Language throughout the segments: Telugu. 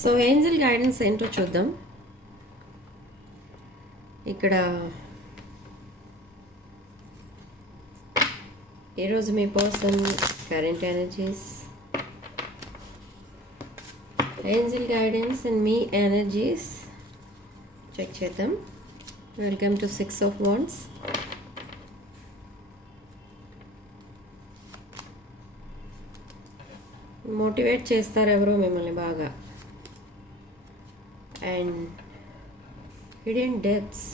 సో ఏంజల్ గైడెన్స్ ఏంటో చూద్దాం. ఇక్కడ ఈరోజు మీ person current energies? Angel guidance and me energies. Check చేద్దాం. Welcome to six of wands motivate చేస్తారు ఎవరో మిమ్మల్ని బాగా. And hidden depths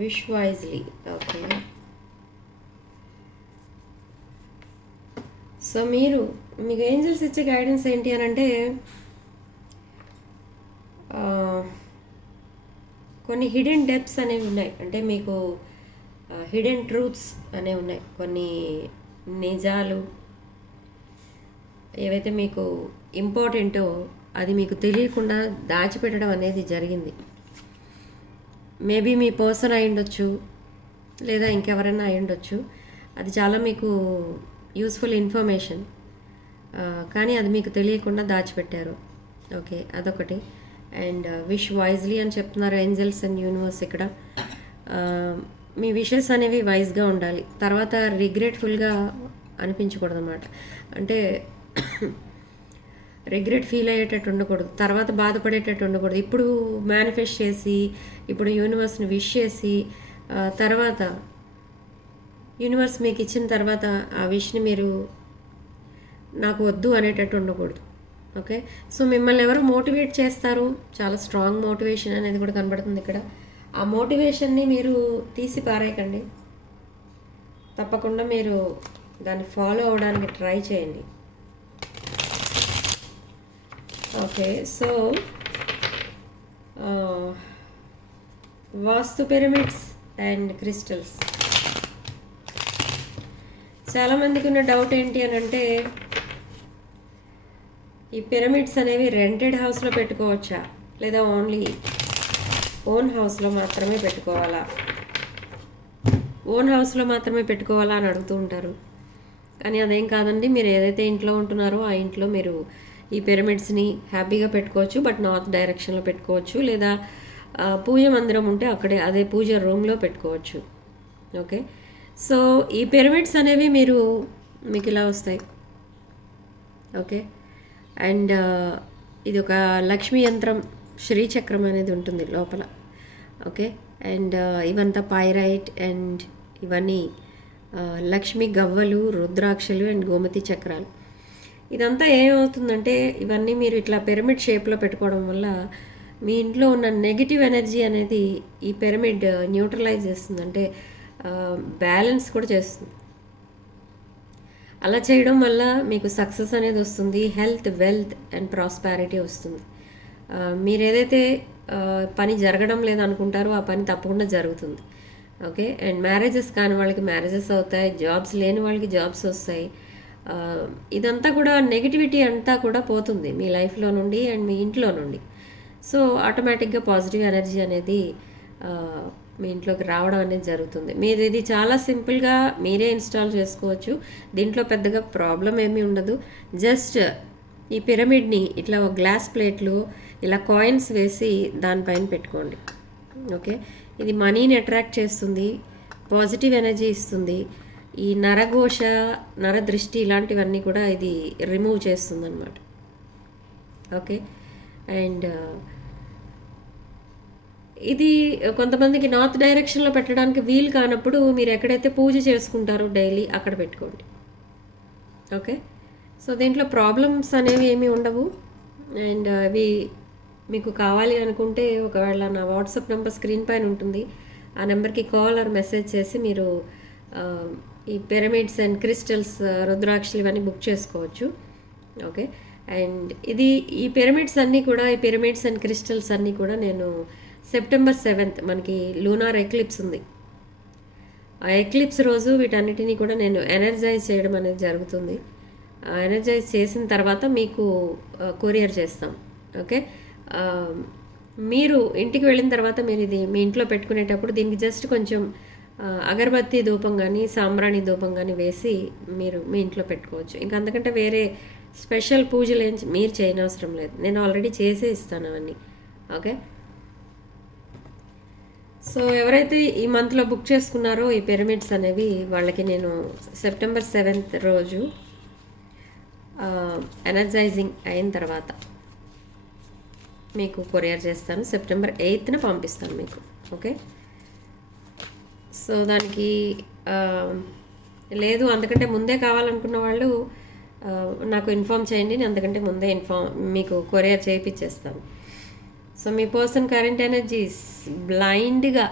wish wisely okay so మీరు మీకు ఏంజల్స్ ఇచ్చే గైడెన్స్ ఏంటి అని అంటే కొన్ని హిడెన్ డెప్స్ అనేవి ఉన్నాయి. అంటే మీకు హిడెన్ ట్రూత్స్ అనేవి ఉన్నాయి. కొన్ని నిజాలు ఏవైతే మీకు ఇంపార్టెంటో అది మీకు తెలియకుండా దాచిపెట్టడం అనేది జరిగింది. మేబీ మీ పర్సన్ అయి ఉండొచ్చు లేదా ఇంకెవరైనా అయి ఉండొచ్చు. అది చాలా మీకు యూస్ఫుల్ ఇన్ఫర్మేషన్ కానీ అది మీకు తెలియకుండా దాచిపెట్టారు. ఓకే అదొకటి. అండ్ విష్ వైజ్లీ అని చెప్తున్నారు ఏంజల్స్ అండ్ యూనివర్స్ ఇక్కడ. మీ విషెస్ అనేవి వైజ్గా ఉండాలి. తర్వాత రిగ్రెట్ఫుల్గా అనిపించకూడదు అన్నమాట అంటే రిగ్రెట్ ఫీల్ అయ్యేటట్టు ఉండకూడదు. తర్వాత బాధపడేటట్టు ఉండకూడదు. ఇప్పుడు మేనిఫెస్ట్ చేసి ఇప్పుడు యూనివర్స్ని విష్ చేసి తర్వాత యూనివర్స్ మీకు ఇచ్చిన తర్వాత ఆ విష్ని మీరు నాకు వద్దు అనేటట్టు ఉండకూడదు. ఓకే సో మిమ్మల్ని ఎవరు మోటివేట్ చేస్తారు? చాలా స్ట్రాంగ్ మోటివేషన్ అనేది కూడా కనబడుతుంది ఇక్కడ. ఆ మోటివేషన్ని మీరు తీసి పారేయకండి. తప్పకుండా మీరు దాన్ని ఫాలో అవడానికి ట్రై చేయండి. Okay so uh, vastu pyramids and crystals చాలామందికి ఉన్న డౌట్ ఏంటి అని అంటే ఈ పిరమిడ్స్ అనేవి రెంటెడ్ హౌస్లో పెట్టుకోవచ్చా? లేదా ఓన్లీ ఓన్ హౌస్లో మాత్రమే పెట్టుకోవాలా? ఓన్ హౌస్లో మాత్రమే పెట్టుకోవాలా అని అడుగుతూ ఉంటారు. కానీ అదేం కాదండి మీరు ఏదైతే ఇంట్లో ఉంటున్నారో ఆ ఇంట్లో మీరు ఈ పిరమిడ్స్ని హ్యాపీగా పెట్టుకోవచ్చు బట్ నార్త్ డైరెక్షన్లో పెట్టుకోవచ్చు లేదా పూజ మందిరం ఉంటే అక్కడే అదే పూజ రూమ్లో పెట్టుకోవచ్చు. ఓకే సో ఈ పిరమిడ్స్ అనేవి మీరు మీకు ఇలా వస్తాయి. ఓకే అండ్ ఇది ఒక లక్ష్మీ యంత్రం శ్రీచక్రం అనేది ఉంటుంది లోపల. ఓకే అండ్ ఇవంతా పైరైట్ అండ్ ఇవన్నీ లక్ష్మీ గవ్వలు రుద్రాక్షలు అండ్ గోమతి చక్రాలు. ఇదంతా ఏమవుతుందంటే ఇవన్నీ మీరు ఇట్లా పిరమిడ్ షేప్లో పెట్టుకోవడం వల్ల మీ ఇంట్లో ఉన్న నెగిటివ్ ఎనర్జీ అనేది ఈ పిరమిడ్ న్యూట్రలైజ్ uh, చేస్తుంది. అంటే uh, బ్యాలెన్స్ కూడా చేస్తుంది. అలా చేయడం వల్ల మీకు సక్సెస్ అనేది వస్తుంది హెల్త్ వెల్త్ అండ్ ప్రాస్పారిటీ వస్తుంది. Uh, మీరు ఏదైతే పని జరగడం లేదనుకుంటారో ఆ పని తప్పకుండా జరుగుతుంది. ఓకే అండ్ మ్యారేజెస్ కాని వాళ్ళకి మ్యారేజెస్ అవుతాయి జాబ్స్ లేని వాళ్ళకి జాబ్స్ వస్తాయి. ఇదంతా కూడా నెగిటివిటీ అంతా కూడా పోతుంది మీ లైఫ్లో నుండి అండ్ మీ ఇంట్లో నుండి. సో ఆటోమేటిక్గా పాజిటివ్ ఎనర్జీ అనేది మీ ఇంట్లోకి రావడం అనేది జరుగుతుంది. మీరు ఇది చాలా సింపుల్గా మీరే ఇన్స్టాల్ చేసుకోవచ్చు. దీంట్లో పెద్దగా ప్రాబ్లం ఏమీ ఉండదు. జస్ట్ ఈ పిరమిడ్ని ఇట్లా ఒక గ్లాస్ ప్లేట్లు ఇలా కాయిన్స్ వేసి దానిపైన పెట్టుకోండి. ఓకే ఇది మనీని అట్రాక్ట్ చేస్తుంది. పాజిటివ్ ఎనర్జీ ఇస్తుంది. ఈ నరఘోష నరదృష్టి ఇలాంటివన్నీ కూడా ఇది రిమూవ్ చేస్తుందన్నమాట. ఓకే అండ్ uh, ఇది కొంతమందికి నార్త్ డైరెక్షన్లో పెట్టడానికి వీలు కానప్పుడు మీరు ఎక్కడైతే పూజ చేసుకుంటారో డైలీ అక్కడ పెట్టుకోండి. ఓకే సో దీంట్లో ప్రాబ్లమ్స్ అనేవి ఏమీ ఉండవు. అండ్ uh, అవి మీకు కావాలి అనుకుంటే ఒకవేళ నా వాట్సాప్ నెంబర్ స్క్రీన్ పైన ఉంటుంది. ఆ నెంబర్కి కాల్ ఆర్ మెసేజ్ చేసి మీరు uh, ఈ పిరమిడ్స్ అండ్ క్రిస్టల్స్ రుద్రాక్షలు ఇవన్నీ బుక్ చేసుకోవచ్చు. ఓకే అండ్ ఇది ఈ పిరమిడ్స్ అన్నీ కూడా ఈ పిరమిడ్స్ అండ్ క్రిస్టల్స్ అన్నీ కూడా నేను సెప్టెంబర్ సెవెంత్ మనకి లూనార్ ఎక్లిప్స్ ఉంది. ఆ ఎక్లిప్స్ రోజు వీటన్నిటిని కూడా నేను ఎనర్జైజ్ చేయడం అనేది జరుగుతుంది. ఎనర్జైజ్ చేసిన తర్వాత మీకు uh, కొరియర్ చేస్తాం. ఓకే um, మీరు ఇంటికి వెళ్ళిన తర్వాత మీరు ఇది మీ ఇంట్లో పెట్టుకునేటప్పుడు దీనికి జస్ట్ కొంచెం అగరబత్తి ధూపం కానీ సాంబ్రాణి ధూపం కానీ వేసి మీరు మీ ఇంట్లో పెట్టుకోవచ్చు. ఇంకా అంతకంటే వేరే స్పెషల్ పూజలు ఏం మీరు చేయనవసరం లేదు. నేను ఆల్రెడీ చేసే ఇస్తాను అవన్నీ. ఓకే? సో ఎవరైతే ఈ మంత్లో బుక్ చేసుకున్నారో ఈ పిరమిడ్స్ అనేవి వాళ్ళకి నేను సెప్టెంబర్ సెవెంత్ రోజు ఎనర్జైజింగ్ అయిన తర్వాత మీకు కొరియర్ చేస్తాను. సెప్టెంబర్ ఎయిత్న పంపిస్తాను మీకు. ఓకే? సో దానికి లేదు అంతకంటే ముందే కావాలనుకున్న వాళ్ళు నాకు ఇన్ఫామ్ చేయండి నేను అంతకంటే ముందే ఇన్ఫామ్ మీకు కొరియర్ చేయించేస్తాను సో మీ పర్సన్ కరెంట్ ఎనర్జీస్ బ్లైండ్గా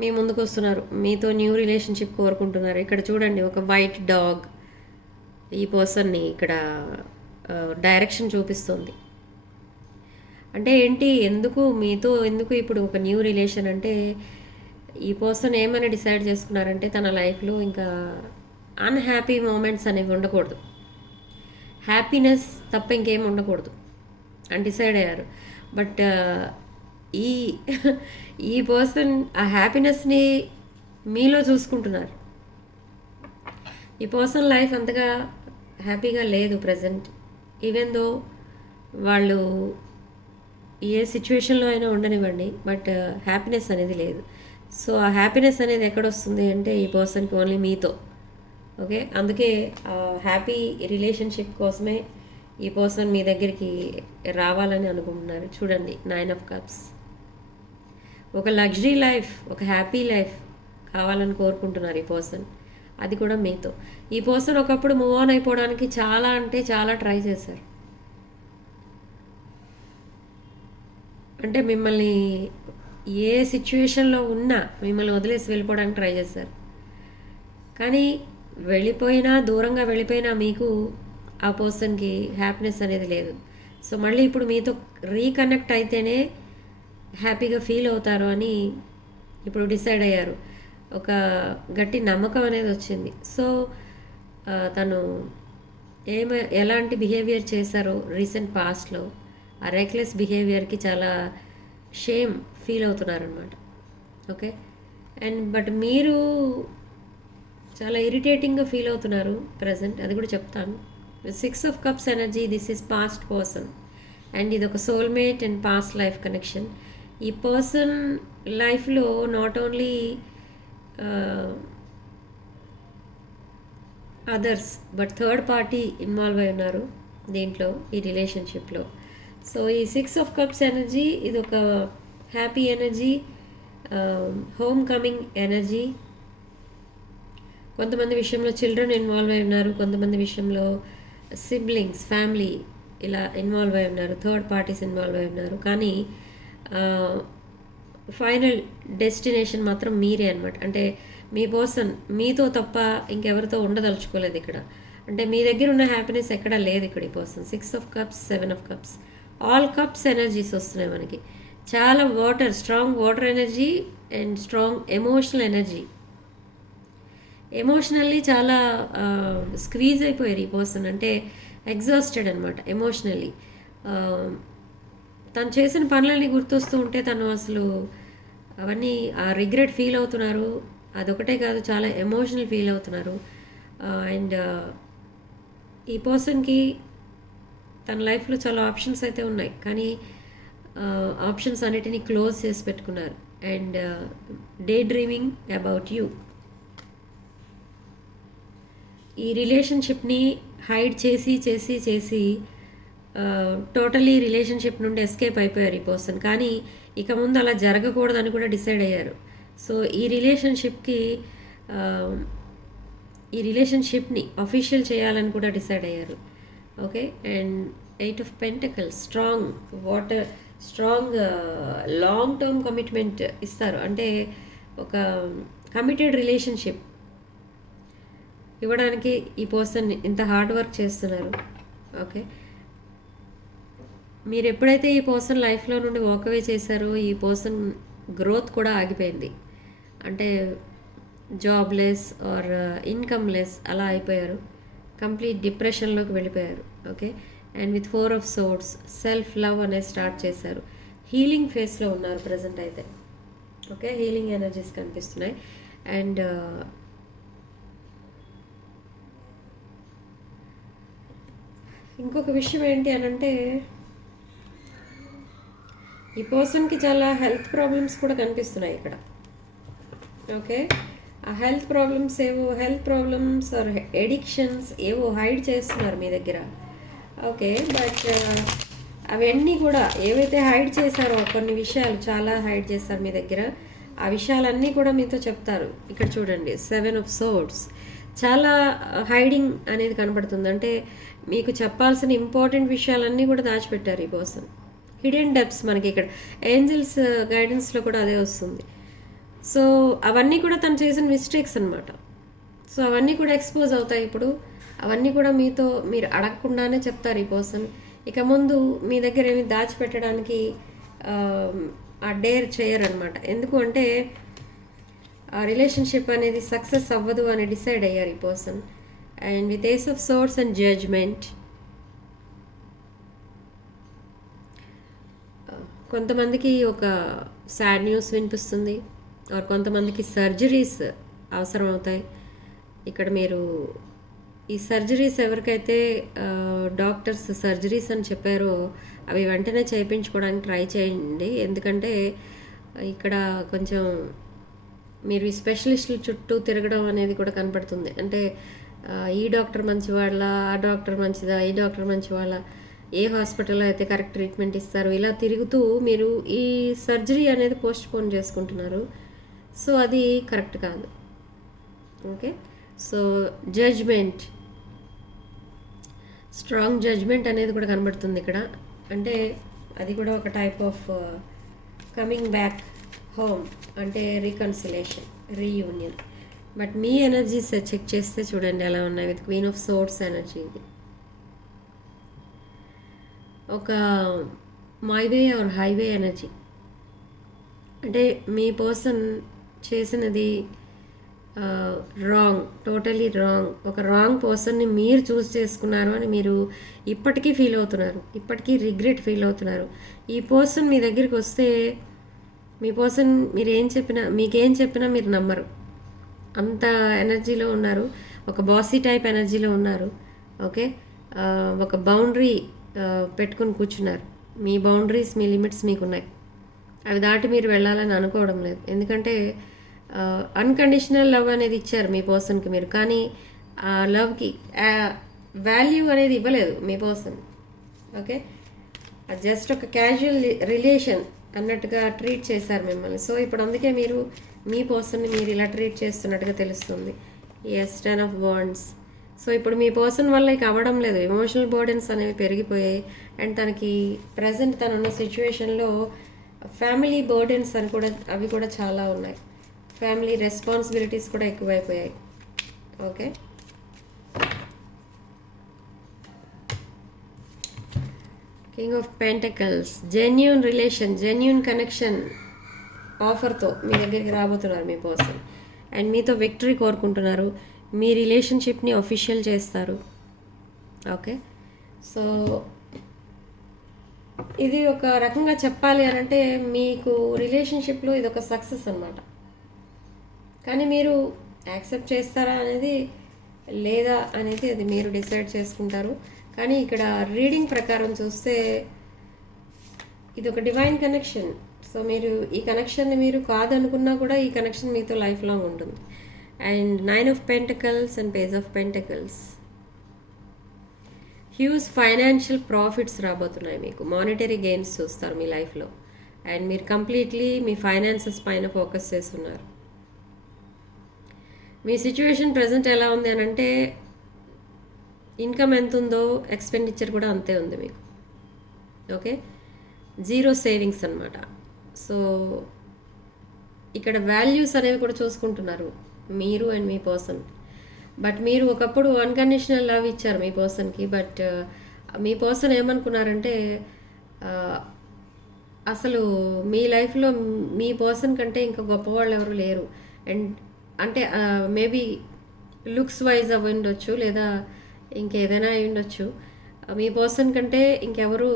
మీ ముందుకు వస్తున్నారు మీతో న్యూ రిలేషన్షిప్ కోరుకుంటున్నారు. ఇక్కడ చూడండి ఒక వైట్ డాగ్ ఈ పర్సన్ని ఇక్కడ డైరెక్షన్ చూపిస్తుంది. అంటే ఏంటి? ఎందుకు మీతో ఎందుకు ఇప్పుడు ఒక న్యూ రిలేషన్ అంటే ఈ పర్సన్ ఏమైనా డిసైడ్ చేసుకున్నారంటే తన లైఫ్లో ఇంకా అన్హ్యాపీ మూమెంట్స్ అనేవి ఉండకూడదు. హ్యాపీనెస్ తప్ప ఇంకేం ఉండకూడదు. అని డిసైడ్ అయ్యారు. బట్ ఈ ఈ పర్సన్ ఆ హ్యాపీనెస్ని మీలో చూసుకుంటున్నారు. ఈ పర్సన్ లైఫ్ అంతగా హ్యాపీగా లేదు ప్రజెంట్. ఈవెన్ దో వాళ్ళు ఏ సిచ్యువేషన్లో అయినా ఉండనివ్వండి బట్ uh, హ్యాపీనెస్ అనేది లేదు. సో ఆ హ్యాపీనెస్ అనేది ఎక్కడ వస్తుంది అంటే ఈ పర్సన్కి ఓన్లీ మీతో. ఓకే? అందుకే హ్యాపీ రిలేషన్షిప్ కోసమే ఈ పర్సన్ మీ దగ్గరికి రావాలని అనుకుంటున్నారు. చూడండి నైన్ ఆఫ్ కప్స్. ఒక లగ్జరీ లైఫ్ ఒక హ్యాపీ లైఫ్ కావాలని కోరుకుంటున్నారు ఈ పర్సన్. అది కూడా మీతో. ఈ పర్సన్ ఒకప్పుడు మూవ్ ఆన్ అయిపోవడానికి చాలా అంటే చాలా ట్రై చేశారు. అంటే మిమ్మల్ని ఏ సిచ్యువేషన్లో ఉన్నా మిమ్మల్ని వదిలేసి వెళ్ళిపోవడానికి ట్రై చేశారు. కానీ వెళ్ళిపోయినా దూరంగా వెళ్ళిపోయినా మీకు ఆ పర్సన్కి హ్యాపీనెస్ అనేది లేదు. సో మళ్ళీ ఇప్పుడు మీతో రీకనెక్ట్ అయితేనే హ్యాపీగా ఫీల్ అవుతారు అని ఇప్పుడు డిసైడ్ అయ్యారు. ఒక గట్టి నమ్మకం అనేది వచ్చింది. సో తను ఏమ ఎలాంటి బిహేవియర్ చేశారో రీసెంట్ పాస్ట్లో ఆ రెక్లెస్ బిహేవియర్కి చాలా షేమ్ ఫీల్ అవుతున్నారనమాట ఓకే అండ్ బట్ మీరు చాలా ఇరిటేటింగ్గా ఫీల్ అవుతున్నారు ప్రజెంట్ అది కూడా చెప్తాను. Six of cups energy this is past person and ఇది ఒక soulmate and past life connection ఈ పర్సన్ లైఫ్లో not only others but third party involve అయి ఉన్నారు దీంట్లో ఈ రిలేషన్షిప్లో సో ఈ సిక్స్ ఆఫ్ కప్స్ ఎనర్జీ ఇది ఒక happy energy home coming energy కొంతమంది విషయంలో చిల్డ్రన్ ఇన్వాల్వ్ అయి ఉన్నారు కొంతమంది విషయంలో సిబ్లింగ్స్ ఫ్యామిలీ ఇలా ఇన్వాల్వ్ అయి ఉన్నారు థర్డ్ పార్టీస్ ఇన్వాల్వ్ అయి ఉన్నారు. కానీ ఫైనల్ డెస్టినేషన్ మాత్రం మీరే అనమాట అంటే మీ పర్సన్ మీతో తప్ప ఇంకెవరితో ఉండదలుచుకోలేదు ఇక్కడ. అంటే మీ దగ్గర ఉన్న హ్యాపీనెస్ ఎక్కడా లేదు ఇక్కడ ఈ person six of cups seven of cups all cups energies వస్తున్నాయి మనకి. చాలా water strong water energy and strong emotional energy. Emotionally చాలా స్క్వీజ్ అయిపోయారు ఈ పర్సన్. అంటే ఎగ్జాస్టెడ్ అనమాట ఎమోషనల్లీ. తను చేసిన పనులన్నీ గుర్తొస్తూ ఉంటే తను అసలు అవన్నీ ఆ రిగ్రెట్ ఫీల్ అవుతున్నారు. అదొకటే కాదు చాలా ఎమోషనల్ ఫీల్ అవుతున్నారు. అండ్ ఈ పర్సన్కి తన లైఫ్లో చాలా ఆప్షన్స్ అయితే ఉన్నాయి. కానీ ఆప్షన్స్ అన్నిటినీ క్లోజ్ చేసి పెట్టుకున్నారు. And day dreaming about you. ఈ రిలేషన్షిప్ని హైడ్ చేసి చేసి చేసి టోటలీ రిలేషన్షిప్ నుండి ఎస్కేప్ అయిపోయారు ఈ పర్సన్. కానీ ఇక ముందు అలా జరగకూడదని కూడా డిసైడ్ అయ్యారు. సో ఈ రిలేషన్షిప్కి ఈ రిలేషన్షిప్ని అఫీషియల్ చేయాలని కూడా డిసైడ్ అయ్యారు. Okay? And eight of pentacle strong. Water strong long term commitment ఇస్తారు. అంటే ఒక కమిటెడ్ రిలేషన్షిప్. ఇవ్వడానికి ఈ పర్సన్ ఇంత హార్డ్ వర్క్ చేస్తున్నారు. ఓకే? మీరు ఎప్పుడైతే ఈ పర్సన్ లైఫ్లో నుండి వాకవే చేశారో ఈ పర్సన్ గ్రోత్ కూడా ఆగిపోయింది. అంటే జాబ్లెస్ ఆర్ ఇన్కమ్ లెస్ అలా అయిపోయారు. కంప్లీట్ డిప్రెషన్లోకి వెళ్ళిపోయారు okay? And with four of swords self love అనేది స్టార్ట్ చేశారు. హీలింగ్ ఫేస్లో ఉన్నారు ప్రజెంట్ అయితే ఓకే? హీలింగ్ ఎనర్జీస్ కనిపిస్తున్నాయి. అండ్ uh, ఇంకొక విషయం ఏంటి అని అంటే ఈ పర్సన్కి చాలా హెల్త్ ప్రాబ్లమ్స్ కూడా కనిపిస్తున్నాయి ఇక్కడ ఓకే? హెల్త్ ప్రాబ్లమ్స్ ఏవో హెల్త్ ప్రాబ్లమ్స్ ఆర్ ఎడిక్షన్స్ ఏవో హైడ్ చేస్తున్నారు మీ దగ్గర. ఓకే బట్ అవన్నీ కూడా ఏవైతే హైడ్ చేశారో కొన్ని విషయాలు చాలా హైడ్ చేస్తారు మీ దగ్గర. ఆ విషయాలన్నీ కూడా మీతో చెప్తారు. ఇక్కడ చూడండి సెవెన్ ఆఫ్ సోర్ట్స్ చాలా హైడింగ్ అనేది కనబడుతుంది. అంటే మీకు చెప్పాల్సిన ఇంపార్టెంట్ విషయాలన్నీ కూడా దాచిపెట్టారు ఈ పర్సన్. హిడెన్ డెప్స్ మనకి ఇక్కడ. ఏంజల్స్ గైడెన్స్లో కూడా అదే వస్తుంది. సో అవన్నీ కూడా తను చేసిన మిస్టేక్స్ అనమాట సో అవన్నీ కూడా ఎక్స్పోజ్ అవుతాయి ఇప్పుడు. అవన్నీ కూడా మీతో మీరు అడగకుండానే చెప్తారు ఈ పర్సన్ ఇక ముందు మీ దగ్గర ఏమి దాచిపెట్టడానికి ఆ, డేర్ చేయరనమాట ఎందుకు అంటే ఆ రిలేషన్షిప్ అనేది సక్సెస్ అవ్వదు అని డిసైడ్ అయ్యారు ఈ person and with ace of swords and judgement కొంతమందికి ఒక సాడ్ న్యూస్ వినిపిస్తుంది. ఆర్ కొంతమందికి సర్జరీస్ అవసరం అవుతాయి ఇక్కడ మీరు ఈ సర్జరీస్ ఎవరికైతే డాక్టర్స్ సర్జరీస్ అని చెప్పారో అవి వెంటనే చేయించుకోవడానికి ట్రై చేయండి. ఎందుకంటే ఇక్కడ కొంచెం మీరు ఈ స్పెషలిస్టుల చుట్టూ తిరగడం అనేది కూడా కనపడుతుంది. అంటే ఈ డాక్టర్ మంచివాళ్ళ ఆ డాక్టర్ మంచిదా ఈ డాక్టర్ మంచివాళ్ళ ఏ హాస్పిటల్లో అయితే కరెక్ట్ ట్రీట్మెంట్ ఇస్తారు ఇలా తిరుగుతూ మీరు ఈ సర్జరీ అనేది పోస్ట్ పోన్ చేసుకుంటున్నారు. సో అది కరెక్ట్ కాదు. Okay? So judgement. Strong judgement అనేది కూడా కనబడుతుంది ఇక్కడ. అంటే అది కూడా ఒక type of coming back home అంటే రీకన్సిలేషన్ రీయూనియన్. బట్ మీ ఎనర్జీస్ చెక్ చేస్తే చూడండి ఎలా ఉన్నాయి with queen of swords energy ఇది. ఒక my way or highway energy. అంటే మీ పర్సన్ చేసినది రాంగ్ టోటలీ రాంగ్ ఒక రాంగ్ పర్సన్ని మీరు చూస్ చేసుకున్నారు అని మీరు ఇప్పటికీ ఫీల్ అవుతున్నారు. ఇప్పటికీ రిగ్రెట్ ఫీల్ అవుతున్నారు. ఈ పర్సన్ మీ దగ్గరికి వస్తే మీ పర్సన్ మీరు ఏం చెప్పినా మీకేం చెప్పినా మీరు నమ్మరు. అంత ఎనర్జీలో ఉన్నారు. ఒక బాసీ టైప్ ఎనర్జీలో ఉన్నారు. ఓకే? ఒక బౌండరీ పెట్టుకుని కూర్చున్నారు. మీ బౌండరీస్ మీ లిమిట్స్ మీకు ఉన్నాయి అవి దాటి మీరు వెళ్ళాలని అనుకోవడం లేదు. ఎందుకంటే అన్కండిషనల్ లవ్ అనేది ఇచ్చారు మీ పర్సన్కి మీరు. కానీ ఆ లవ్కి వాల్యూ అనేది ఇవ్వలేదు మీ పర్సన్. ఓకే? జస్ట్ ఒక క్యాజువల్ రిలేషన్ అన్నట్టుగా ట్రీట్ చేశారు మిమ్మల్ని. సో ఇప్పుడు అందుకే మీరు మీ పర్సన్ని మీరు ఇలా ట్రీట్ చేస్తున్నట్టుగా తెలుస్తుంది. Yes ten of wands so ఇప్పుడు మీ పర్సన్ వల్ల ఇక అవ్వడం లేదు. ఎమోషనల్ బర్డెన్స్ అనేవి పెరిగిపోయాయి. అండ్ తనకి ప్రజెంట్ తనున్న సిచ్యువేషన్లో ఫ్యామిలీ బర్డెన్స్ అని కూడా అవి కూడా చాలా ఉన్నాయి. ఫ్యామిలీ రెస్పాన్సిబిలిటీస్ కూడా ఎక్కువైపోయాయి. Okay? King of pentacles genuine relation genuine connection ఆఫర్తో మీ దగ్గరికి రాబోతున్నారు మీ పర్సన్ అండ్ మీతో విక్టరీ కోరుకుంటున్నారు. మీ రిలేషన్షిప్ని అఫీషియల్ చేస్తారు. ఓకే? సో ఇది ఒక రకంగా చెప్పాలి అని అంటే మీకు రిలేషన్షిప్లో ఇది ఒక సక్సెస్ అన్నమాట. కానీ మీరు యాక్సెప్ట్ చేస్తారా అనేది లేదా అనేది అది మీరు డిసైడ్ చేసుకుంటారు. కానీ ఇక్కడ రీడింగ్ ప్రకారం చూస్తే ఇది ఒక డివైన్ కనెక్షన్. సో మీరు ఈ కనెక్షన్ని మీరు కాదనుకున్నా కూడా ఈ కనెక్షన్ మీతో లైఫ్ లాంగ్ ఉంటుంది. And nine of pentacles and page of pentacles. Huge financial profits రాబోతున్నాయి మీకు. మానిటరీ గెయిన్స్ చూస్తారు మీ లైఫ్లో. అండ్ మీరు కంప్లీట్లీ మీ ఫైనాన్సెస్ పైన ఫోకస్ చేస్తున్నారు. మీ సిచ్యువేషన్ ప్రజెంట్ ఎలా ఉంది అని అంటే ఇన్కమ్ ఎంత ఉందో ఎక్స్పెండిచర్ కూడా అంతే ఉంది మీకు. ఓకే? జీరో సేవింగ్స్ అనమాట సో ఇక్కడ వాల్యూస్ అనేవి కూడా చూసుకుంటున్నారు. మీరు అండ్ మీ పర్సన్ బట్ మీరు ఒకప్పుడు అన్కండిషనల్ లవ్ ఇచ్చారు మీ పర్సన్కి బట్ uh, మీ పర్సన్ ఏమనుకున్నారంటే uh, అసలు మీ లైఫ్లో మీ పర్సన్ కంటే ఇంకా గొప్పవాళ్ళు ఎవరు లేరు. అండ్ అంటే మేబీ లుక్స్ వైజ్ అవి ఉండొచ్చు లేదా ఇంకేదైనా అయి ఉండొచ్చు. మీ పర్సన్ కంటే ఇంకెవరు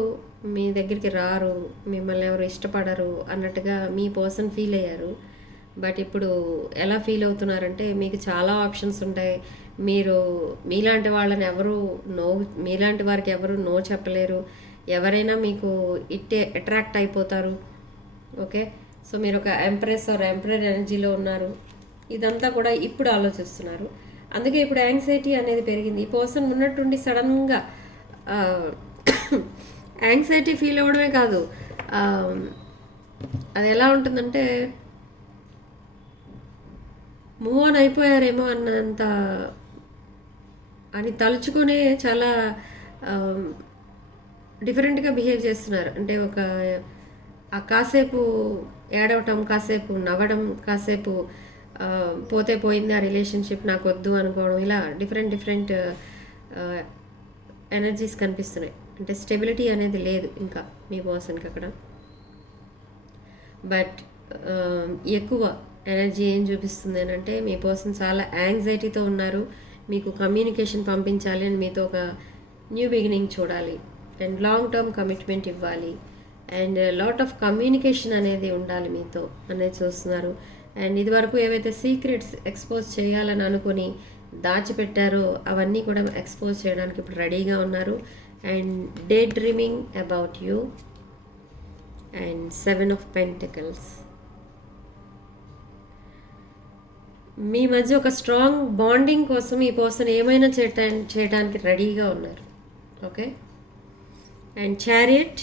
మీ దగ్గరికి రారు మిమ్మల్ని ఎవరు ఇష్టపడరు అన్నట్టుగా మీ పర్సన్ ఫీల్ అయ్యారు. బట్ ఇప్పుడు ఎలా ఫీల్ అవుతున్నారంటే మీకు చాలా ఆప్షన్స్ ఉంటాయి. మీరు మీలాంటి వాళ్ళని ఎవరు నో మీలాంటి వారికి ఎవరు నో చెప్పలేరు. ఎవరైనా మీకు ఇట్టే అట్రాక్ట్ అయిపోతారు. ఓకే సో మీరు ఒక ఎంప్రెస్ ఆర్ ఎంప్రర్ ఎనర్జీలో ఉన్నారు. ఇదంతా కూడా ఇప్పుడు ఆలోచిస్తున్నారు. అందుకే ఇప్పుడు యాంగ్జైటీ అనేది పెరిగింది. ఈ పర్సన్ ఉన్నట్టుండి సడన్గా యాంగ్జైటీ ఫీల్ అవ్వడమే కాదు అది ఎలా ఉంటుందంటే మూవ్ ఆన్ అయిపోయారేమో అన్నంత అని తలుచుకునే చాలా డిఫరెంట్గా బిహేవ్ చేస్తున్నారు. అంటే ఒక ఆ కాసేపు ఏడవటం కాసేపు నవ్వడం కాసేపు పోతే పోయింది ఆ రిలేషన్షిప్ నాకు వద్దు అనుకోవడం ఇలా డిఫరెంట్ డిఫరెంట్ ఎనర్జీస్ కనిపిస్తున్నాయి. అంటే స్టెబిలిటీ అనేది లేదు ఇంకా మీ పర్సన్కి అక్కడ. బట్ ఎక్కువ ఎనర్జీ ఏం చూపిస్తుంది అని అంటే మీ పర్సన్ చాలా యాంగ్జైటీతో ఉన్నారు. మీకు కమ్యూనికేషన్ పంపించాలి అని మీతో ఒక న్యూ బిగినింగ్ చూడాలి. అండ్ లాంగ్ టర్మ్ కమిట్మెంట్ ఇవ్వాలి. అండ్ లాట్ ఆఫ్ కమ్యూనికేషన్ అనేది ఉండాలి మీతో అనేది చూస్తున్నారు. అండ్ ఇది వరకు ఏవైతే సీక్రెట్స్ ఎక్స్పోజ్ చేయాలని అనుకుని దాచిపెట్టారో అవన్నీ కూడా ఎక్స్పోజ్ చేయడానికి ఇప్పుడు రెడీగా ఉన్నారు. And day dreaming about you and seven of pentacles మీ మధ్య ఒక స్ట్రాంగ్ బాండింగ్ కోసం ఈ పర్సన్ ఏమైనా చేయటా చేయడానికి రెడీగా ఉన్నారు. Okay and chariot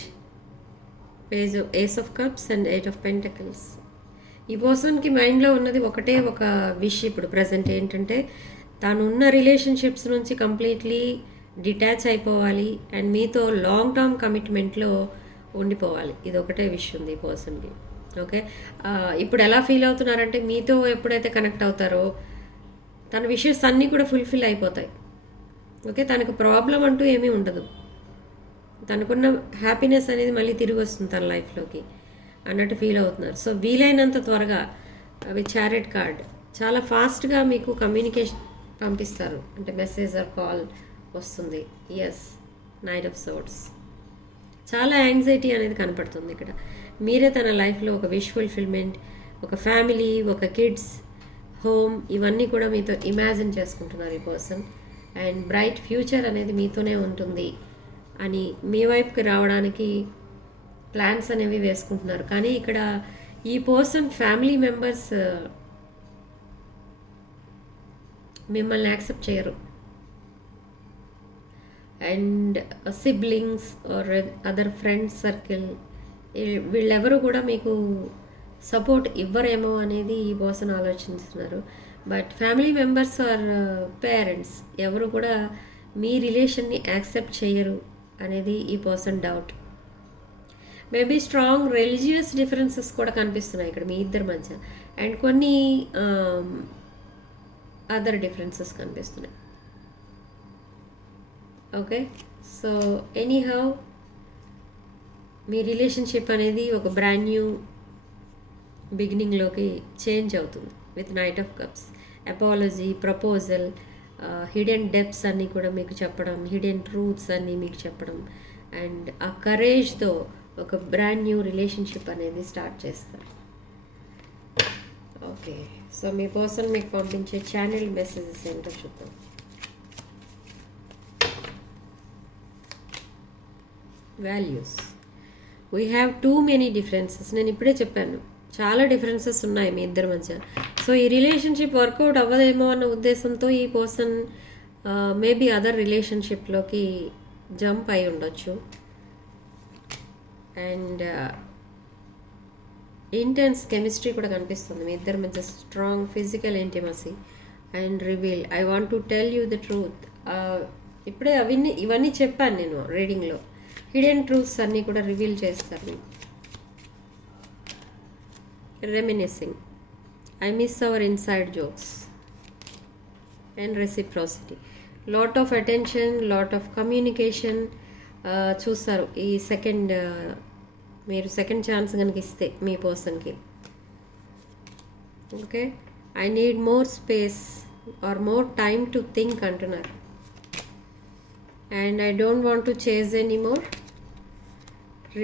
page ace of cups and eight of pentacles ఈ పర్సన్కి మైండ్లో ఉన్నది ఒకటే ఒక విష్ ఇప్పుడు ప్రజెంట్ ఏంటంటే తాను ఉన్న రిలేషన్షిప్స్ నుంచి కంప్లీట్లీ డిటాచ్ అయిపోవాలి అండ్ మీతో లాంగ్ టర్మ్ కమిట్మెంట్లో ఉండిపోవాలి. ఇది ఒకటే విష్ ఉంది ఈ పర్సన్కి. ఓకే? ఇప్పుడు ఎలా ఫీల్ అవుతున్నారంటే మీతో ఎప్పుడైతే కనెక్ట్ అవుతారో తన విషెస్ అన్నీ కూడా ఫుల్ఫిల్ అయిపోతాయి. ఓకే? తనకు ప్రాబ్లం అంటూ ఏమీ ఉండదు. తనకున్న హ్యాపీనెస్ అనేది మళ్ళీ తిరిగి వస్తుంది తన లైఫ్లోకి. అన్నట్టు ఫీల్ అవుతున్నారు. సో వీలైనంత త్వరగా అవి చారెట్ కార్డ్. చాలా ఫాస్ట్గా మీకు కమ్యూనికేషన్ పంపిస్తారు. అంటే మెసేజ్ ఆర్ కాల్ వస్తుంది. ఎస్ నైట్ ఆఫ్ సోర్ట్స్ చాలా యాంగ్జైటీ అనేది కనపడుతుంది ఇక్కడ. మీరే తన లైఫ్లో ఒక విష్ ఫుల్ఫిల్మెంట్ ఒక ఫ్యామిలీ ఒక కిడ్స్ హోమ్ ఇవన్నీ కూడా మీతో ఇమాజిన్ చేసుకుంటున్నారు ఈ పర్సన్ అండ్ బ్రైట్ ఫ్యూచర్ అనేది మీతోనే ఉంటుంది. అని మీ వైపుకి రావడానికి ప్లాన్స్ అనేవి వేసుకుంటున్నారు. కానీ ఇక్కడ ఈ పర్సన్ ఫ్యామిలీ మెంబర్స్ మిమ్మల్ని యాక్సెప్ట్ చేయరు. And siblings or other friends circle వీళ్ళెవరు కూడా మీకు సపోర్ట్ ఇవ్వరేమో అనేది ఈ పర్సన్ ఆలోచిస్తున్నారు. But family members or parents ఎవరు కూడా మీ రిలేషన్ని యాక్సెప్ట్ చేయరు అనేది ఈ person doubt. Maybe strong religious differences కూడా కనిపిస్తున్నాయి ఇక్కడ మీ ఇద్దరి మధ్య. అండ్ కొన్ని అదర్ డిఫరెన్సెస్ కనిపిస్తున్నాయి. ఓకే సో ఎనీ హౌ మీ రిలేషన్షిప్ అనేది ఒక బ్రాండ్ న్యూ బిగినింగ్లోకి చేంజ్ అవుతుంది with knight of cups apology proposal hidden depths అన్నీ కూడా మీకు చెప్పడం హిడెన్ ట్రూత్స్ అన్నీ మీకు చెప్పడం. అండ్ ఆ కరేజ్తో ఒక బ్రాండ్ న్యూ రిలేషన్షిప్ అనేది స్టార్ట్ చేస్తారు. ఓకే సో మీ పర్సన్ మీకు పంపించే ఛానల్ మెసేజెస్ ఏంటో చూద్దాం. Values we have too many differences నేను ఇప్పుడే చెప్పాను. చాలా డిఫరెన్సెస్ ఉన్నాయి మీ ఇద్దరి మధ్య. సో ఈ రిలేషన్షిప్ వర్కౌట్ అవ్వదేమో అన్న ఉద్దేశంతో ఈ పర్సన్ మేబీ అదర్ రిలేషన్షిప్లోకి జంప్ అయి ఉండొచ్చు. అండ్ ఇంటెన్స్ కెమిస్ట్రీ కూడా కనిపిస్తుంది. మీ ఇద్దరి మధ్య strong physical intimacy and reveal I want to tell you the truth ఇప్పుడే అవన్నీ ఇవన్నీ చెప్పాను నేను రీడింగ్లో హిడెన్ ట్రూత్స్ అన్నీ కూడా రివీల్ చేస్తారు మీకు. Reminiscing I miss our inside jokes and reciprocity lot of attention lot of communication చూస్తారు. ఈ సెకండ్ మీరు సెకండ్ ఛాన్స్ కనుక ఇస్తే మీ పర్సన్కి okay I need more space or more time to think అంటున్నారు. And I don't want to chase any more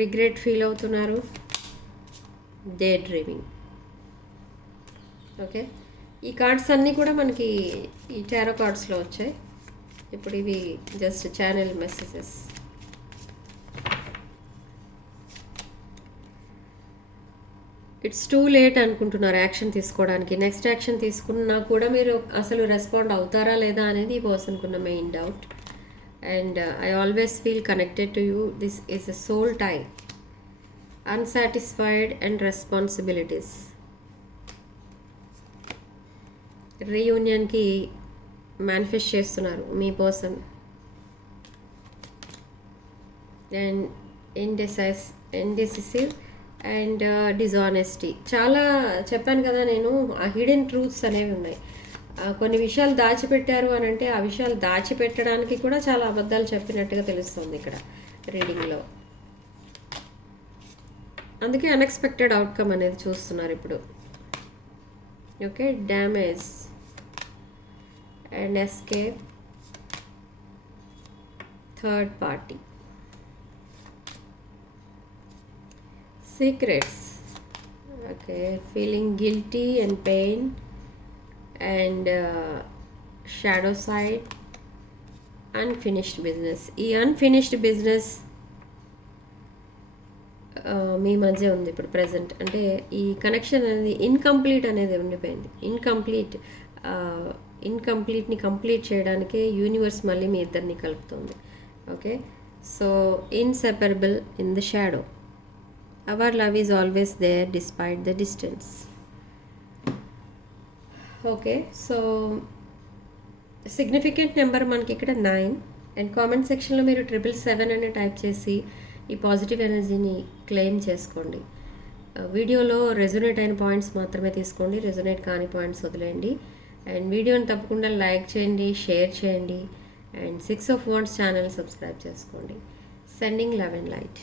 regret feel అవుతున్నారు. డే డ్రీమింగ్ ఓకే ఈ కార్డ్స్ అన్నీ కూడా మనకి ఈ టారో కార్డ్స్లో వచ్చాయి. ఇప్పుడు ఇవి just channel messages it's too late అనుకుంటున్నారు యాక్షన్ తీసుకోవడానికి. నెక్స్ట్ యాక్షన్ తీసుకున్నా కూడా మీరు అసలు రెస్పాండ్ అవుతారా లేదా అనేది ఈ పర్సన్కున్న main doubt and I always feel connected to you this is a soul tie unsatisfied and responsibilities రీయూనియన్కి manifest చేస్తున్నారు మీ person and indecise indecisive and uh, dishonesty చాలా చెప్పాను కదా నేను ఆ హిడెన్ ట్రూత్స్ అనేవి ఉన్నాయి. కొన్ని విషయాలు దాచిపెట్టారు అని అంటే ఆ విషయాలు దాచిపెట్టడానికి కూడా చాలా అబద్ధాలు చెప్పినట్టుగా తెలుస్తుంది ఇక్కడ రీడింగ్లో అందుకే అన్ఎక్స్పెక్టెడ్ అవుట్కమ్ అనేది చూస్తున్నారు ఇప్పుడు. Okay damage and escape third party secrets okay feeling guilty and pain and shadow side unfinished business ఈ అన్ఫినిష్డ్ బిజినెస్ uh, మీ మధ్య ఉంది ఇప్పుడు ప్రజెంట్ అంటే ఈ కనెక్షన్ అనేది ఇన్కంప్లీట్ అనేది ఉండిపోయింది. ఇన్కంప్లీట్ ఇన్కంప్లీట్ని కంప్లీట్ చేయడానికే యూనివర్స్ మళ్ళీ మీ ఇద్దరిని కలుపుతుంది. Okay so inseparable in the shadow our love is always there despite the distance okay so significant number మనకి ఇక్కడ నైన్ అండ్ కామెంట్ సెక్షన్లో మీరు ట్రిపుల్ సెవెన్ అని టైప్ చేసి ఈ పాజిటివ్ ఎనర్జీని క్లెయిమ్ చేసుకోండి. Uh, వీడియోలో రెజొనేట్ అయిన పాయింట్స్ మాత్రమే తీసుకోండి రెజొనేట్ కాని పాయింట్స్ వదిలేయండి. అండ్ వీడియోని తప్పకుండా లైక్ చేయండి షేర్ చేయండి. And six of wands channel subscribe చేసుకోండి. Sending love and light